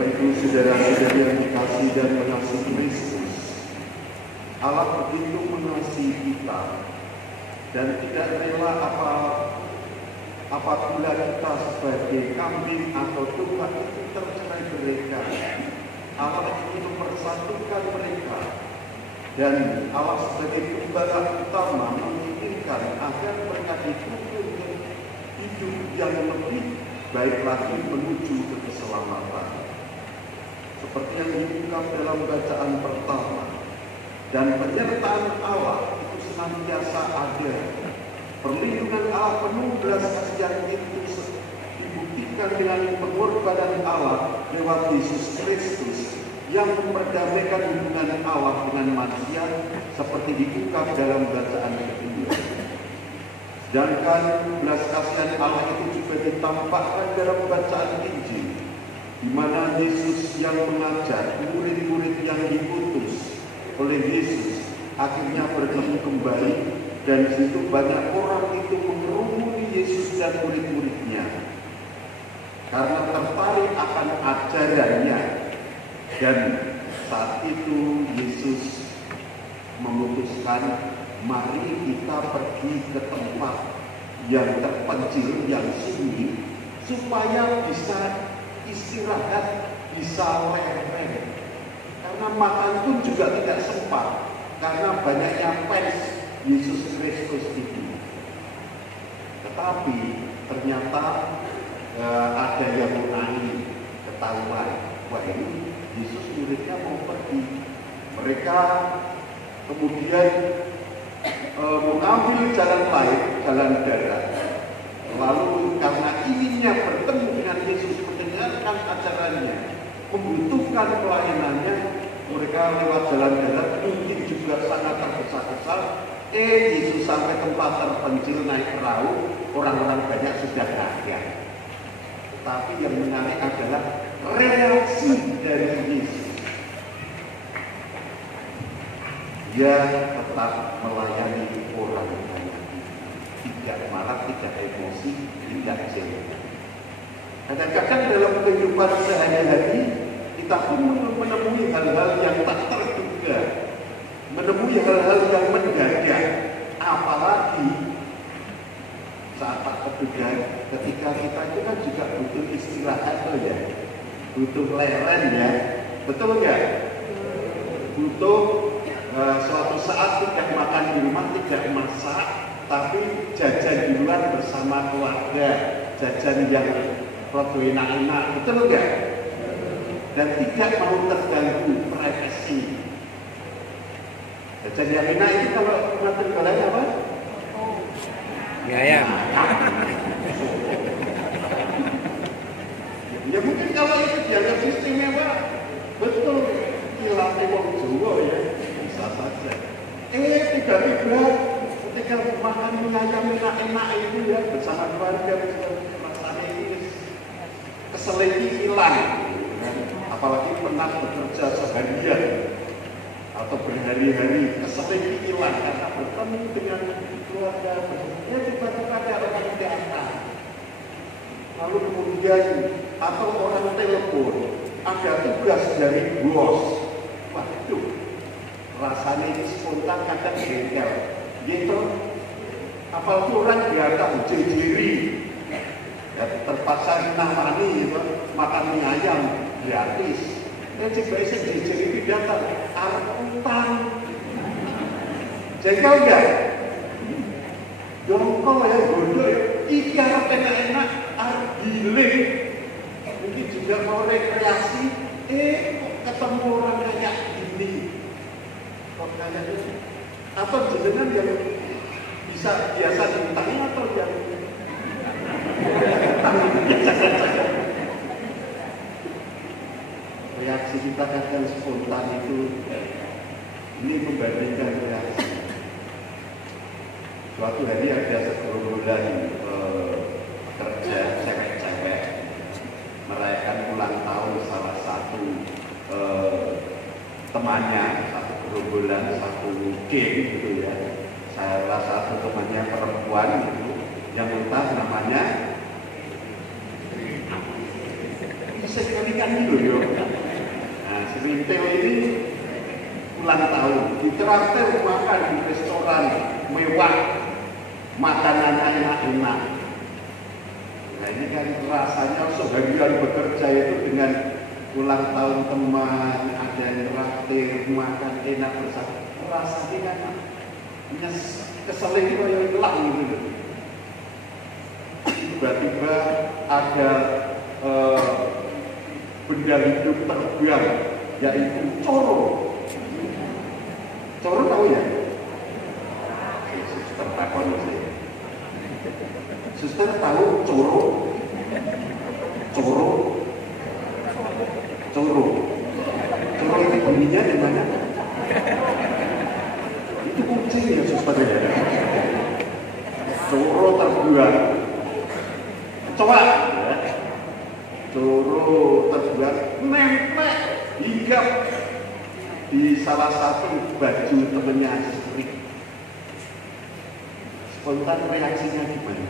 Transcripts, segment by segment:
Bapak Ibu saudara-saudari yang dikasihi dan mengasihi Kristus, Allah begitu mengasihi kita dan tidak rela apabila kita sebagai kambing atau domba itu tercerai-berai. Allah ingin mempersatukan mereka, dan Allah sebagai gembala utama menginginkan agar mereka dituntun hidup yang lebih baik lagi menuju ke keselamatan. Seperti yang diungkap dalam bacaan pertama, dan penyertaan Allah itu senantiasa ada. Perlindungan Allah penuh belas kasihan itu dibuktikan dengan pengorbanan Allah lewat Yesus Kristus yang memperdamaikan hubungan Allah dengan manusia, seperti diungkap dalam bacaan kedua. Sedangkan belas kasihan Allah itu juga ditampakkan dalam bacaan Injil, di mana Yesus yang mengajar murid-murid yang diutus oleh Yesus akhirnya bertemu kembali, dan di situ banyak orang itu mengerumuni Yesus dan murid-muridnya karena tertarik akan ajarannya. Dan saat itu Yesus memutuskan, mari kita pergi ke tempat yang terpencil, yang sunyi, supaya bisa istirahat, bisa lereng. Karena makan pun juga tidak sempat, karena banyaknya fans Yesus Kristus itu. Tetapi ternyata ada yang menangis, ketahuan, wah ini Yesus muridnya mau pergi. Mereka kemudian mengambil jalan lain, jalan darat. Lalu karena inginnya bertemu dengan Yesus, mendengarkan ajarannya, membutuhkan pelayanannya, mereka lewat jalan darat mungkin juga sangat tergesa-gesa. Yesus sampai tempat terpencil naik perahu, orang-orang banyak sudah kaget. Tapi yang menarik adalah reaksi dari Yesus. Dia tetap melayani orang banyak, tidak marah, tidak emosi, tidak jengkel. Kadang-kadang dalam kehidupan sehari-hari kita pun menemui hal-hal yang tak terduga, menemui hal-hal yang mendadak, apalagi saat tak terduga, ketika kita itu kan juga butuh istirahat ya, butuh leren ya, betul nggak? Butuh suatu saat tidak makan di rumah, tidak masak, tapi jajan di luar bersama keluarga, jajan yang rodo enak-enak, betul nggak? Dan tidak mau terganggu privasi. Jajan yang enak itu kalau mati golanya apa? Ya. Ya mungkin kalau itu dianggap istimewa, betul. Kilate wong Jawa ya, bisa saja. Tiba-tiba ketika makan mie ayam enak-enak itu ya bersama keluarga, rasanya ini keseliki hilang. Apalagi pernah bekerja seharian atau berhari-hari, keseliki hilang karena bertemu dengan keluarga. Ya tiba-tiba ada orang datang, lalu kemudian atau orang telepon, ada tugas dari bos. Waduh, rasanya ini spontan, kadang jengkel gitu. Apalagi orang datang jejeri, ya, terpaksa namani gitu, makan mie ayam gratis. Coba jejeri datang, arep utang, jengkel enggak? Dongkol ya, bodoh ya, iki arep enak-enak, arep giling. Mungkin juga mau rekreasi, ketemu orang kayak gini, kok kayak ini, atau jenengan yang bisa biasa diutangi atau yang reaksi kita kadang spontan itu, ini membandingkan reaksi. Suatu hari ada segerombolan kerja cewek-cewek merayakan ulang tahun salah satu temannya, satu gerombolan, satu geng gitu ya. Salah satu temannya perempuan gitu, yang entah namanya isih kelingan gitu ya. Nah, serintil ini ulang tahun, ditraktir makan di restoran mewah, makanannya enak-enak. Nah ini kan rasanya seharian bekerja itu dengan ulang tahun teman, ada yang traktir, makan enak bersama, rasanya kan keselin kayak hilang gitu. Tiba-tiba ada benda hidup terbang, yaitu coro. Coro tahu ya? Suster takon sih. Suster tahu coro? Coro? Coro. Coro itu bunyinya di mana? Itu kucing ya suster ya. Coro terbang. Coba ya. Coro terbang nempel hingga di salah satu baju temennya Sri. Spontan reaksinya gimana?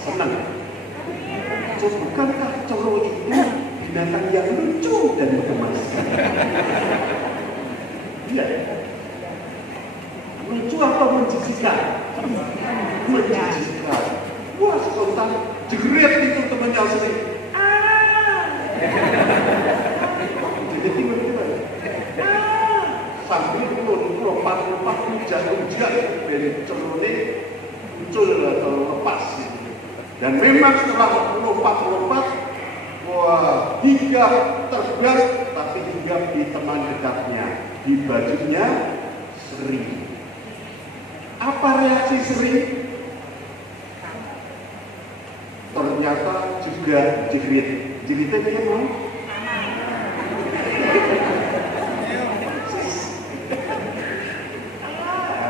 Senang. Bukankah coro itu binatang yang lucu dan mengemaskan? Iya. Lucu atau menjijikan? Menjijikan. Wah, spontan jerit itu temannya Sri. Jadi tiba-tiba sambil lompat-lompat hujan-hujan dari cerone muncul atau lepas gitu. Dan memang setelah lompat-lompat, wah, hingga terbang, tapi hingga di teman dekatnya, di bajunya Sri. Apa reaksi Sri? Ternyata juga jerit. Jeritnya dia mau?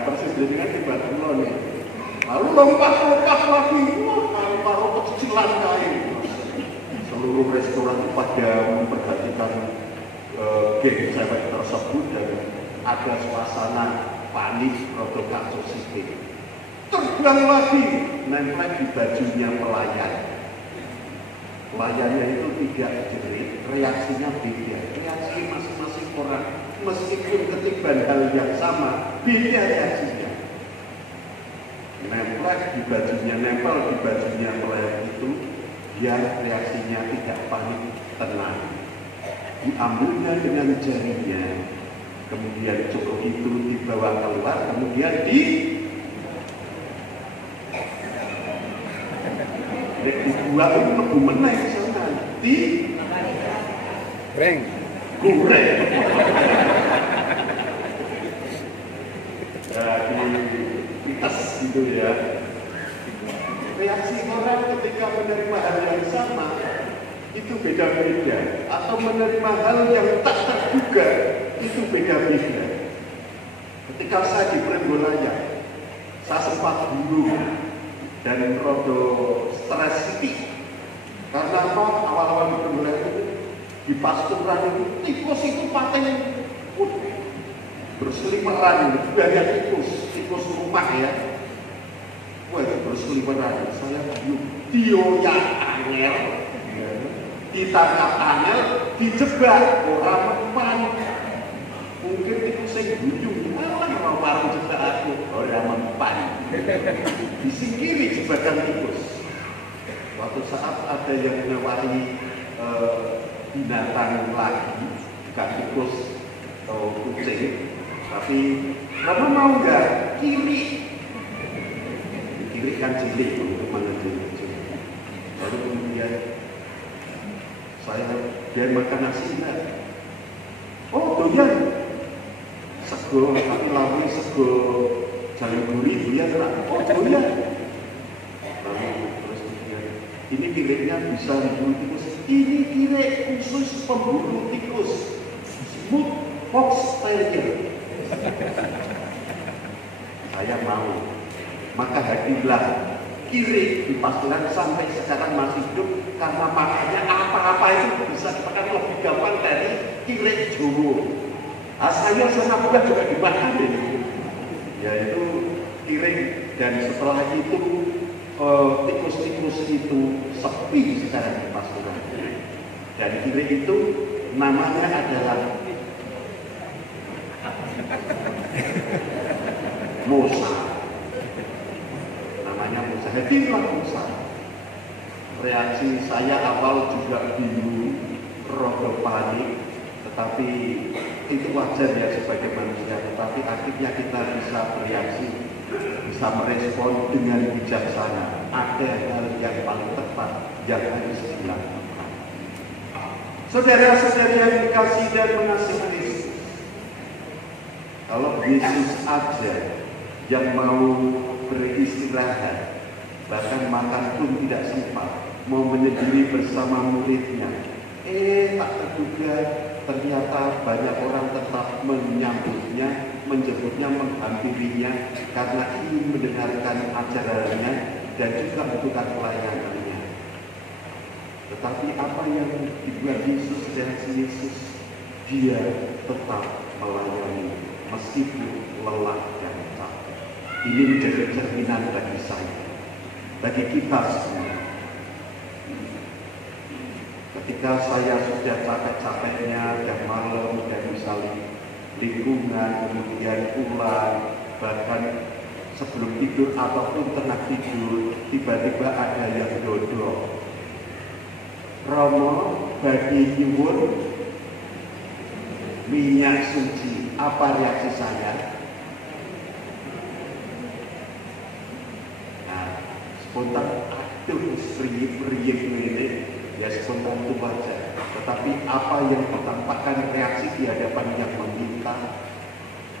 Persis dengan tiba-tiba nih. Lalu lompat-lompat lagi. Wah, paru kecilan kain. Seluruh restoran pada memperhatikan geng cewek tersebut dan ada suasana panik atau kasus sistem. Terbang lagi, nempel di bajunya pelayan. Pelayannya itu tidak jerit, reaksinya beda. Reaksi masing-masing orang, meskipun ketiban hal yang sama, beda reaksinya. Nempel di bajunya pelayan itu, dia reaksinya tidak panik, tenang. Diambilnya dengan jarinya, kemudian cukup itu dibawa keluar, kemudian dibuat itu lebih menang sana di goreng. Di pitas gitu ya. Reaksi orang ketika menerima hal yang sama itu beda-beda, atau menerima hal yang tak terduga itu beda-beda. Ketika saya di Prembolaya, saya sempat bingung dan rodo stres sedikit. Karena apa? Awal-awal di Prembolaya itu di pasturan itu tikus itu paling berseliweran, banyak tikus rumah ya. Wah, itu berseliweran. Saya bingung. Dioyak angel, ditangkap angel, dijebak orang mempan. Mungkin tikus yang bunyi, alah warung jebak aku orang mempan. Disingkiri jebakan tikus. Suatu saat ada yang menawari binatang lagi, bukan tikus atau kucing, tapi kamu mau nggak kiri kan cilik untuk mana cilik. Lalu kemudian dia makan nasi enggak? Oh doyan sego, tapi lawi sego jalan gurih doyan enggak? Oh doyan. Lalu terus kemudian ini kiriknya bisa diburu tikus. Ini kirik khusus pemburu tikus, smooth fox terrier. Saya mau. Maka hadirlah kiri di pasturan sampai sekarang masih hidup karena makannya apa-apa itu bisa dimakan lebih gampang dari kiri Jowo. Saya sangat mudah juga dimakan ini, yaitu kiri. Dan setelah itu tikus-tikus itu lebih secara kepasturan. Dan kiri itu namanya adalah Musa. Namanya Musa. Itulah Musa. Reaksi saya awal juga bingung, rada panik, tetapi itu wajar ya sebagai manusia. Tetapi akhirnya kita bisa bereaksi, bisa merespon dengan bijaksana. Ada hal yang paling tepat yang harus dilakukan. Saudara-saudari yang dikasih dan mengasihi Kristus, kalau Yesus aja yang mau beristirahat, bahkan makan pun tidak sempat, mau menyendiri bersama muridnya, tak terduga ternyata banyak orang tetap menyambutnya, menyebutnya, menghampirinya karena ingin mendengarkan ajarannya dan juga membuka pelayanannya. Tetapi apa yang dibuat Yesus dan Yesus, dia tetap melayani meskipun lelah dan capek. Ini menjadi cerminan bagi saya, bagi kita semua. Ketika saya sudah capek-capeknya dan malam dan misalnya lingkungan, kemudian pulang, bahkan sebelum tidur ataupun tengah tidur, tiba-tiba ada yang dodol. Romo bagi nyuwun minyak suci. Apa reaksi saya? Nah, spontan, aduh, riik ini. Ya spontan itu wajar, tetapi apa yang ditampakkan reaksi di hadapan yang meminta.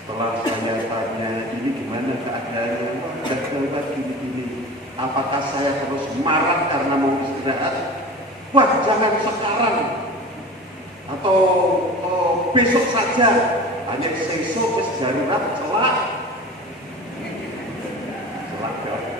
Setelah saya tanya, ini gimana keadaannya? Wah, gagal gini-gini. Apakah saya terus marah karena mau istirahat? Wah, jangan sekarang atau besok saja. Hanya sesok darurat celak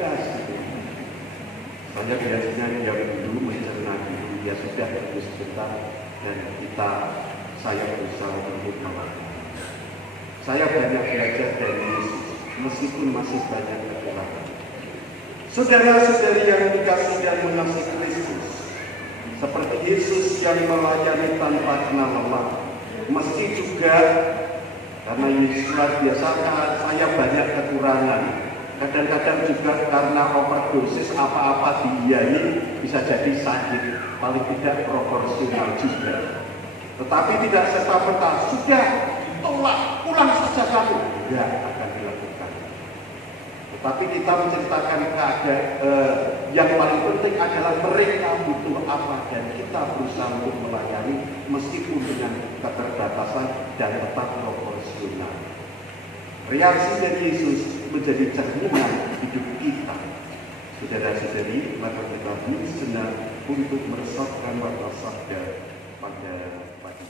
gas. Saya biasanya yang dulu mencerna dulu, ya sudah tunggu sebentar dan saya berusaha untuk melakukan. Saya banyak belajar dari Yesus, meskipun masih banyak kekurangan. Saudara-saudari yang dikasih dan mengasihi Kristus, seperti Yesus yang melayani tanpa kenal lelah, mesti juga karena Yesus luar biasa, saya banyak kekurangan. Kadang-kadang juga karena overdosis apa-apa dibiayai bisa jadi sakit, paling tidak proporsional juga. Tetapi tidak serta-merta sudah tolak pulang saja kamu, tidak akan dilakukan. Tetapi kita menceritakan keadaan yang paling penting adalah mereka butuh apa dan kita berusaha untuk melayani meskipun dengan keterbatasan dan tetap proporsional. Reaksi dari Yesus menjadi cerminan hidup kita. Saudara-saudari, maka kita sejenak untuk meresapkan watak sabda pada pagi.